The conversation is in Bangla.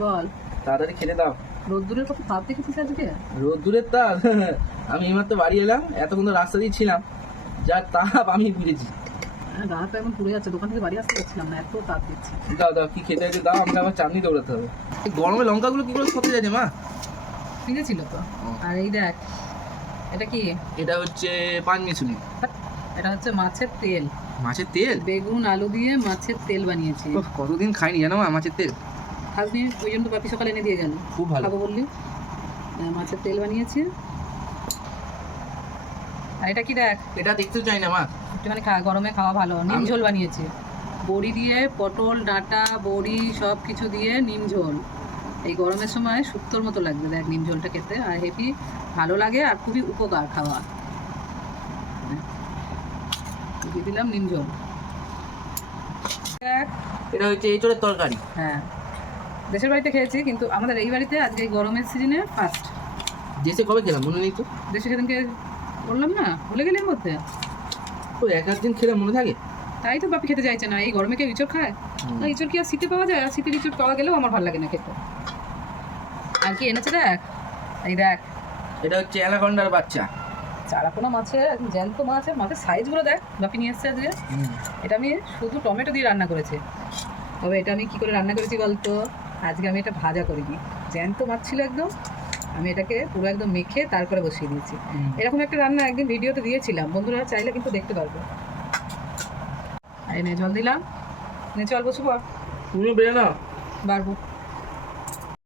বল, তাড়াতাড়ি খেতে দাও। রোদ্দুরের কত তাপ দেখেছিস আজকে? রোদ্দুরের তাপ? আমি এইমাত্র বাড়ি এলাম, এতক্ষণ তো রাস্তা দিয়ে ছিলাম, যা তাপ আমি বুঝেছি। গা তো এখন পুড়ে যাচ্ছে, দোকান থেকে বাড়ি আসতে পারছিলাম না, এত তাপ দিচ্ছে। দাও দাও, কি খেতে আছে দাও, আমাকে আবার চাটনি দৌড়াতে হবে। এই গরমে লঙ্কাগুলো কি করে সতে যাচ্ছে মা? ফ্রিজে ছিল তো। আর এই দেখ, এটা কি? এটা হচ্ছে পাঁচ মিশুনি। এটা হচ্ছে মাছের তেল। মাছের তেল? বেগুন আলু দিয়ে মাছের তেল বানিয়েছি। ওহ, কতদিন খাইনি জানো মা মাছের তেল। খাসনি? ওই জন্য তো বাপি সকালে এনে দিয়ে গেল। খুব ভালো। খাবো বললি? মাছের তেল বানিয়েছি। আর এটা কি দেখ, এটা দেখতে চাই না মা। একটুখানি গরমে খাওয়া ভালো। নিম ঝোল বানিয়েছি বড়ি দিয়ে, পটল ডাঁটা বড়ি সব কিছু দিয়ে নিম ঝোল। এই গরমের সময় শুক্তোর মতো লাগবে দেখ নিম ঝোলটা খেতে, আর হেভি ভালো লাগে আর খুবই উপকার খাওয়া। দিয়ে দিলাম নিম ঝোল। দেখ, এটা হচ্ছে এঁচোড়ের তরকারি। হ্যাঁ, দেশের বাড়িতে খেয়েছি, কিন্তু আমাদের এই বাড়িতে আজকে এই গরমের সিজনে ফার্স্ট। দেশে কবে খেলাম মনে নেই তো। দেশে সেদিনকে বললাম না, ভুলে গেলি এর মধ্যে? তো এক দিন খেলে মনে থাকে। তাই তো বাপি খেতে চাইছে না। এই গরমে কেউ ইঁচড় খায় না? ইঁচড় কি আর শীতে পাওয়া যায়? আর শীতের ইঁচড় পাওয়া গেলেও আমার ভালো লাগে না খেতে। আর কি এনেছে দেখ, এই দেখ, এটা হচ্ছে অ্যানাকন্ডার বাচ্চা। চারাপোনা মাছের একদম জ্যান্ত মাছের মাছের সাইজগুলো দেখ, বাপি নিয়ে এসছে আজকে। এটা আমি শুধু টমেটো দিয়ে রান্না করেছি। তবে এটা আমি কি করে রান্না করেছি বলতো? আজকে আমি এটা ভাজা করিনি, জ্যান্ত মাছ ছিল একদম। আমি এটাকে পুরো একদম মেখে তারপরে বসিয়ে দিয়েছি। এরকম একটা রান্না একদিন ভিডিওতে দিয়েছিলাম, বন্ধুরা চাইলে কিন্তু দেখতে পারবো। এই নে জল দিলাম, নে চল বসে পড়। তুমিও বেরো না। বাড়বো।